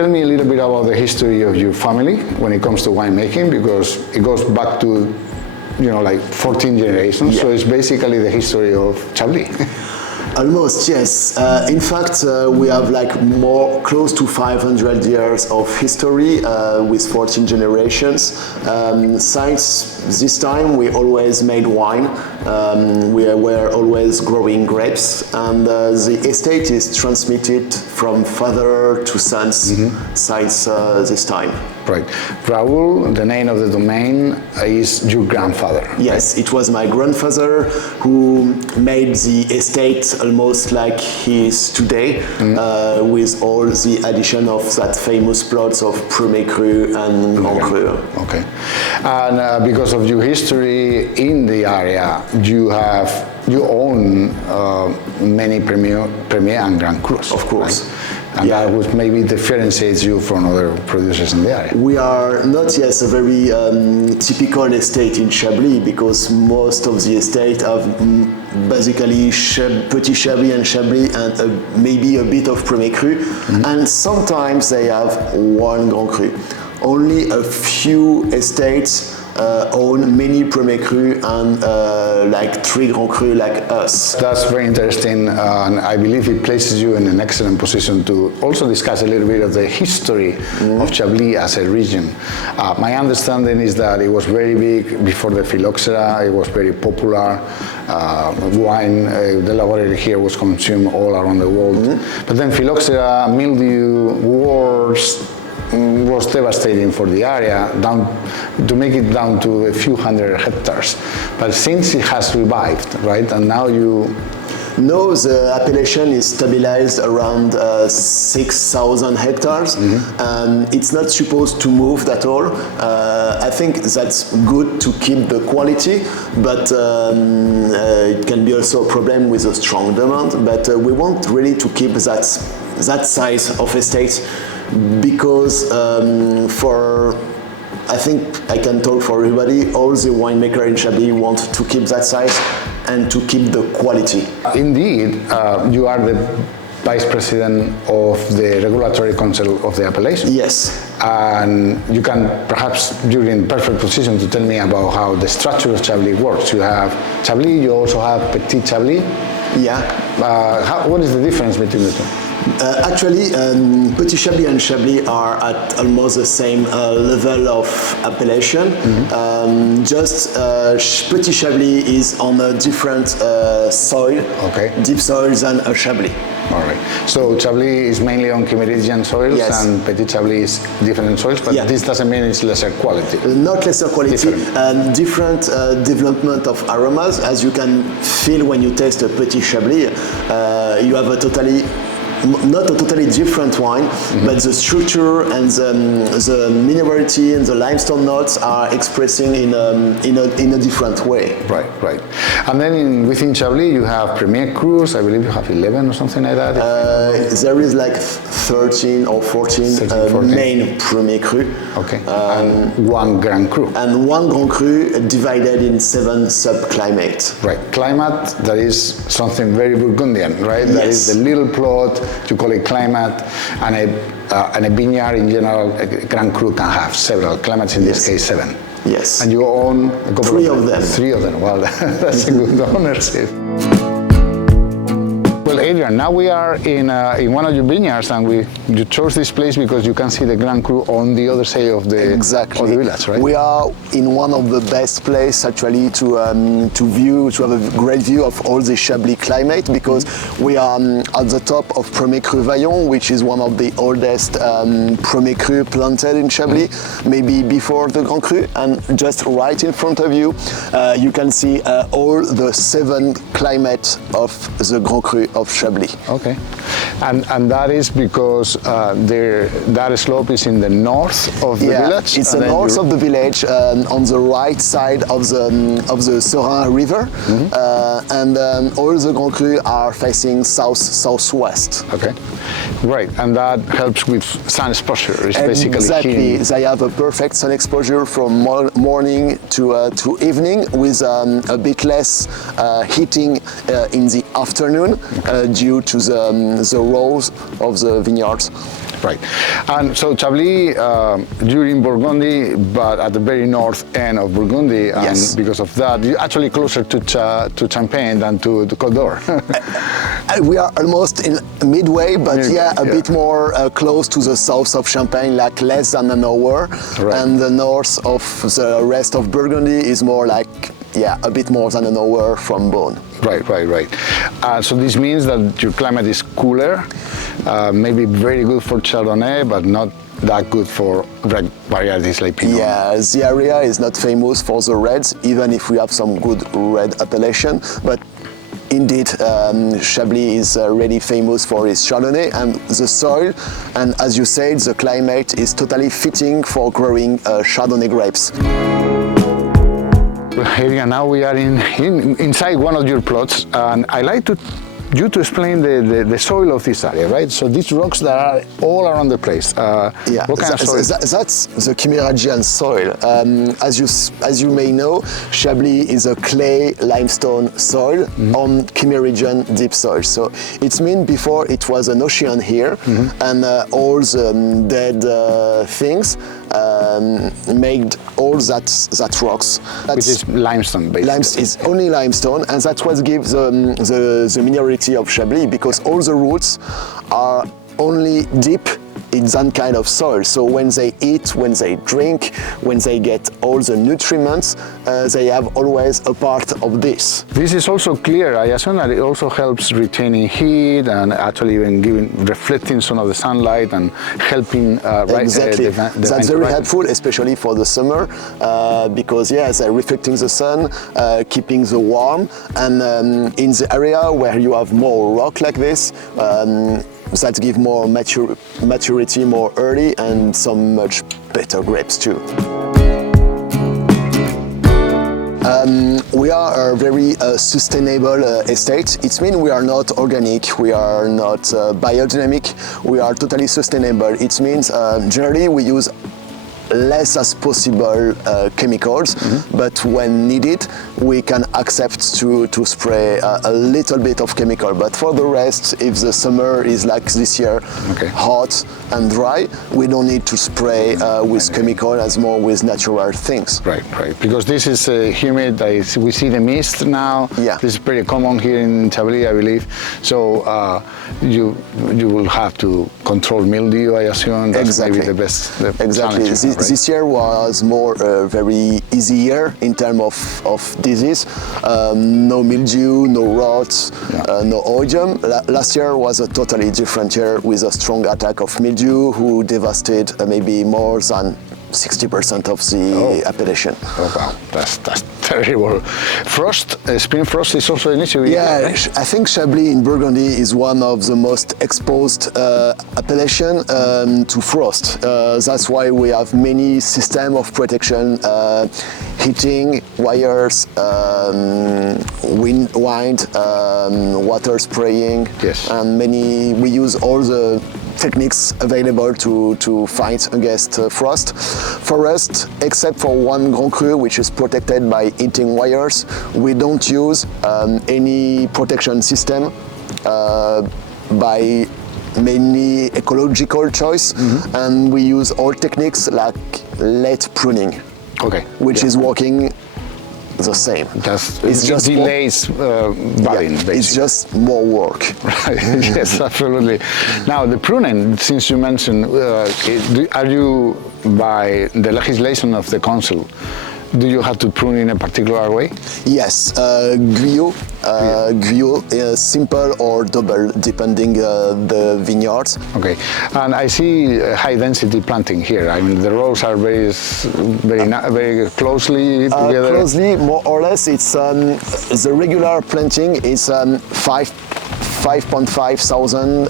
tell me a little bit about the history of your family when it comes to winemaking? Because it goes back to, like 14 generations. Yeah. So it's basically the history of Chablis. Almost, yes. In fact, we have like more close to 500 years of history with 14 generations. Since this time, we always made wine. We were always growing grapes, and the estate is transmitted from father to sons since this time. Right. Raoul, the name of the domain is your grandfather. Yes, right? It was my grandfather who made the estate almost like he is today, with all the addition of that famous plots of Premier Cru and Grand Cru. Okay. And because of your history in the area, you own many Premier and Grand Crus. Of course. Right? And that would maybe differentiates you from other producers in the area. We are not yet a very typical estate in Chablis, because most of the estate have basically Petit Chablis and Chablis and maybe a bit of Premier Cru, and sometimes they have one Grand Cru. Only a few estates own many Premier Cru and like 3 Grand Cru like us. That's very interesting, and I believe it places you in an excellent position to also discuss a little bit of the history of Chablis as a region. My understanding is that it was very big before the phylloxera. It was very popular. Wine, the laboratory here was consumed all around the world. But then phylloxera, mildew, wars, was devastating for the area, down to make it down to a few hundred hectares. But since it has revived, right, and now you... No, the appellation is stabilized around 6,000 hectares. It's not supposed to move at all. I think that's good to keep the quality, but it can be also a problem with a strong demand. But we want really to keep that size of estate, because I think I can talk for everybody, all the winemakers in Chablis want to keep that size and to keep the quality. Indeed, you are the Vice President of the Regulatory Council of the appellation. Yes. And you can perhaps, you're in perfect position to tell me about how the structure of Chablis works. You have Chablis, you also have Petit Chablis. Yeah. What is the difference between the two? Actually, Petit Chablis and Chablis are at almost the same level of appellation. Just Petit Chablis is on a different soil, deep soil, than a Chablis. All right. So Chablis is mainly on Kimeridian soils, and Petit Chablis is different soils, but this doesn't mean it's lesser quality. Not lesser quality, different development of aromas. As you can feel when you taste a Petit Chablis, you have not a totally different wine, but the structure and the minerality and the limestone notes are expressing in a different way. Right. And then within Chablis you have Premier Crus. I believe you have 11 or something like that. There is like 13 or 14 main Premier Cru. Okay. And one Grand Cru. And one Grand Cru divided in 7 subclimates. Right. Climate, that is something very Burgundian, right? That is the little plot. You call it climate, and a vineyard in general, a Grand Cru can have several climates, in this case 7. Yes. And you own a couple 3 of them. 3 of them, well, that's a good ownership. Well, Adrian, now we are in one of your vineyards, and you chose this place because you can see the Grand Cru on the other side of the village, right? We are in one of the best places actually to have a great view of all the Chablis climate, because we are at the top of Premier Cru Vaillon, which is one of the oldest Premier Cru planted in Chablis, maybe before the Grand Cru, and just right in front of you, you can see all the 7 climates of the Grand Cru of Chablis. Okay, and that is because that slope is in the north of the village? It's the north of the village, on the right side of the Serein River, and all the Grand Cru are facing southwest. Okay, right, and that helps with sun exposure. It's basically they have a perfect sun exposure from morning to evening, with a bit less heating in the afternoon, due to the rows of the vineyards. Right. And so Chablis, you're in Burgundy, but at the very north end of Burgundy, and Yes. because of that, you're actually closer to Champagne than to the Côte d'Or. We are almost in midway, but a yeah. bit more close to the south of Champagne, like less than an hour. Right. And the north of the rest of Burgundy is more like, a bit more than an hour from Beaune. Right. So this means that your climate is cooler, maybe very good for Chardonnay, but not that good for red varieties like Pinot. Yeah, the area is not famous for the reds, even if we have some good red appellation. But indeed, Chablis is really famous for its Chardonnay and the soil. And as you said, the climate is totally fitting for growing Chardonnay grapes. Here now we are inside one of your plots, and I like you to explain the soil of this area, right? So these rocks that are all around the place. What kind of soil? That's the Kimeragian soil. As you may know, Chablis is a clay limestone soil on Kimeragian deep soil. So it means before it was an ocean here, and all the dead things made all that rocks. Which is limestone, basically. It's only limestone, and that's what gives the minerality of Chablis, because all the roots are only deep in that kind of soil. So when they eat, when they drink, when they get all the nutrients, they have always a part of this. This is also clear, I assume that it also helps retaining heat and actually even reflecting some of the sunlight and helping Exactly. That's very helpful, especially for the summer, because they're reflecting the sun, keeping the warm, and in the area where you have more rock like this, that give more maturity more early and some much better grapes too. We are a very sustainable estate. It means we are not organic, we are not biodynamic, we are totally sustainable. It means generally we use less as possible chemicals, but when needed we can accept to spray a little bit of chemical. But for the rest, if the summer is like this year, hot and dry, we don't need to spray with chemical, as more with natural things. Right. Because this is humid. We see the mist now. Yeah. This is pretty common here in Chablis, I believe. So you will have to control mildew, I assume. That's maybe the best. Exactly. This year was more very easy year in terms of disease. No mildew, no rot, no oidium. Last year was a totally different year with a strong attack of mildew who devastated maybe more than 60% of the appellation. Oh wow, that's terrible. Frost, spring frost is also an issue. Yeah, right? I think Chablis in Burgundy is one of the most exposed appellation to frost. That's why we have many systems of protection, heating, wires, wind, water spraying, and we use all the techniques available to fight against frost. For us, except for one Grand Cru, which is protected by heating wires, we don't use any protection system by many ecological choice, and we use all techniques like late pruning, which is working the same. It just delays budding, basically. It's just more work. Right. Yes, absolutely. Now, the pruning, since you mentioned, are you, by the legislation of the council, do you have to prune in a particular way? Yes, guyot, simple or double, depending the vineyards. Okay, and I see high density planting here. I mean, the rows are very closely together. Closely, more or less, it's the regular planting is 5.5 thousand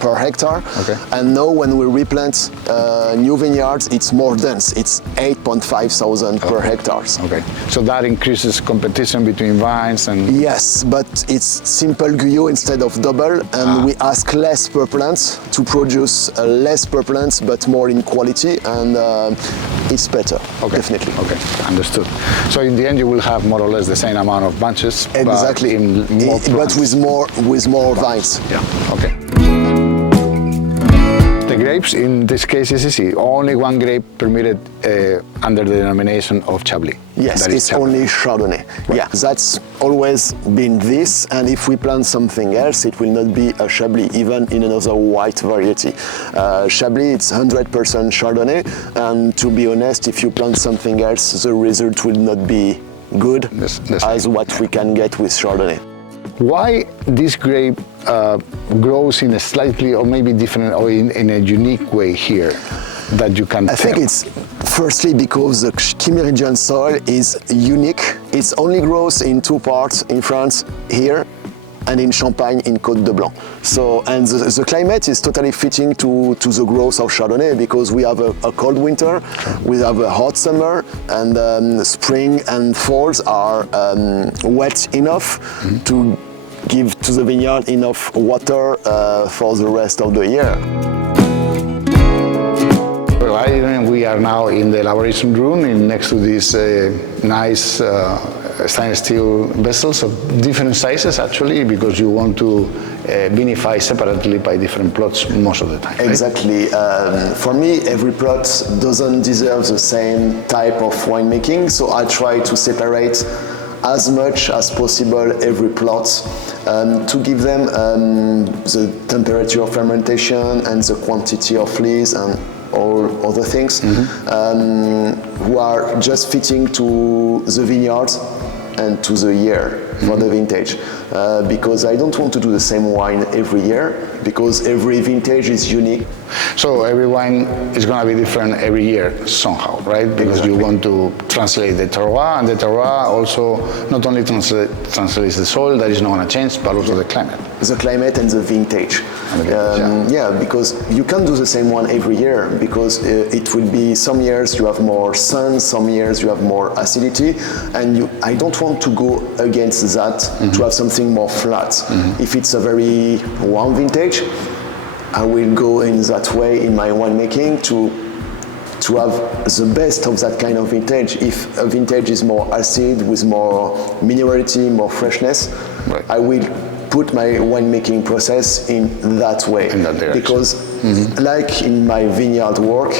per hectare, and now when we replant new vineyards, it's more dense. It's 8.5 thousand per hectares. Okay, so that increases competition between vines and... Yes, but it's simple guyot instead of double, and we ask less per plant to produce less per plant, but more in quality, and it's better, definitely. Okay, understood. So in the end, you will have more or less the same amount of bunches, exactly, but with more vines. Yeah, okay. The grapes. In this case, it's easy. Only one grape permitted under the denomination of Chablis. Yes, That is it's Chablis. only Chardonnay. Yeah, that's always been this, and if we plant something else, it will not be a Chablis, even in another white variety. Chablis, it's 100% Chardonnay, and to be honest, if you plant something else, the result will not be good as what we can get with Chardonnay. Why this grape grows in a slightly or maybe different or in a unique way here that you can I think it's firstly because the Kiméridian soil is unique. It only grows in two parts in France, here and in Champagne in Côte de Blanc. So, and the climate is totally fitting to the growth of Chardonnay because we have a cold winter, we have a hot summer, and spring and falls are wet enough to give to the vineyard enough water for the rest of the year. We are now in the elaboration room next to these nice stainless steel vessels of different sizes actually, because you want to vinify separately by different plots most of the time. Right? Exactly. For me, every plot doesn't deserve the same type of winemaking, so I try to separate as much as possible every plot to give them the temperature of fermentation and the quantity of lees and all other things who are just fitting to the vineyard and to the year for the vintage. Because I don't want to do the same wine every year, because every vintage is unique. So every wine is going to be different every year somehow, right? Because you want to translate the terroir, and the terroir also not only translates the soil, that is not going to change, but also the climate. The climate and the vintage. Yeah, because you can't do the same one every year, because it will be some years you have more sun, some years you have more acidity, and I don't want to go against that to have something more flat. If it's a very warm vintage, I will go in that way in my winemaking to have the best of that kind of vintage. If a vintage is more acid with more minerality, more freshness, I will put my winemaking process in that way. In that direction. Because like in my vineyard work,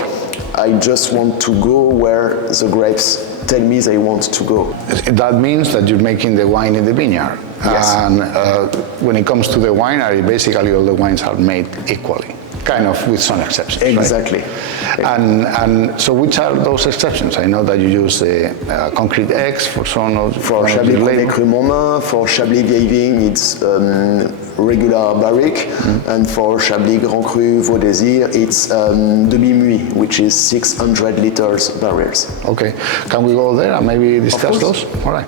I just want to go where the grapes tell me they want to go. That means that you're making the wine in the vineyard. Yes. And when it comes to the winery, basically all the wines are made equally, kind of with some exceptions. Exactly. Right? And so which are those exceptions? I know that you use the concrete eggs for some of For Chablis Premier Cru Montmain, for Chablis Vieille Vigne, it's regular barrique, and for Chablis Grand Cru Vau Désir, it's demi-muit, which is 600 liters barrels. Okay, can we go there and maybe discuss those? All right.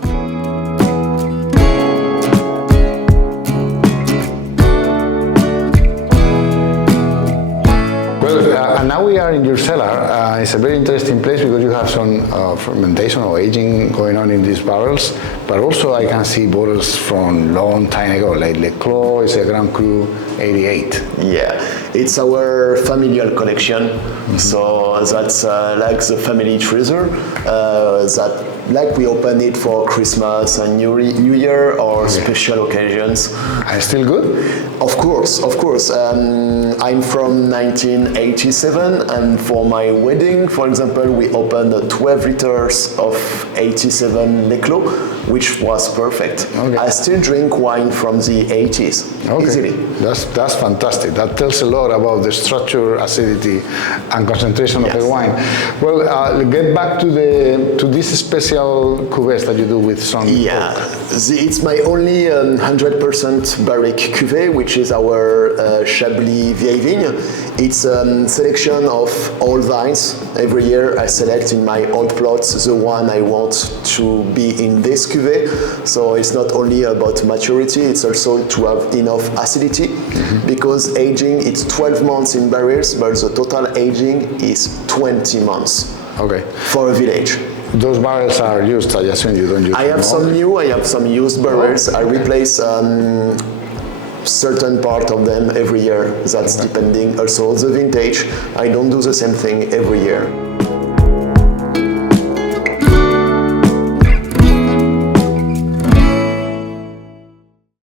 And now we are in your cellar. It's a very interesting place because you have some fermentation or aging going on in these barrels, but also I can see bottles from long time ago, like Le Clos is a Grand Cru 88. Yeah, it's our familial collection, so that's like the family treasure, that like we open it for Christmas and New Year or special occasions. And still good? Of course, of course. I'm from 1987, and for my wedding, for example, we opened 12 liters of 87 Le Clos, which was perfect. Okay. I still drink wine from the 80s, easily. That's fantastic. That tells a lot about the structure, acidity, and concentration of the wine. Well, get back to this special cuvées that you do with some. Yeah, it's my only 100% barrique cuvée, which is our Chablis Vieille Vigne. It's a selection of old vines. Every year I select in my old plots the one I want to be in this cuvée. So it's not only about maturity, it's also to have enough acidity, because aging, it's 12 months in barrels, but the total aging is 20 months for a village. Those barrels are used, I assume you don't use them. I have some new, I have some used barrels. I replace certain part of them every year. That's depending also on the vintage. I don't do the same thing every year.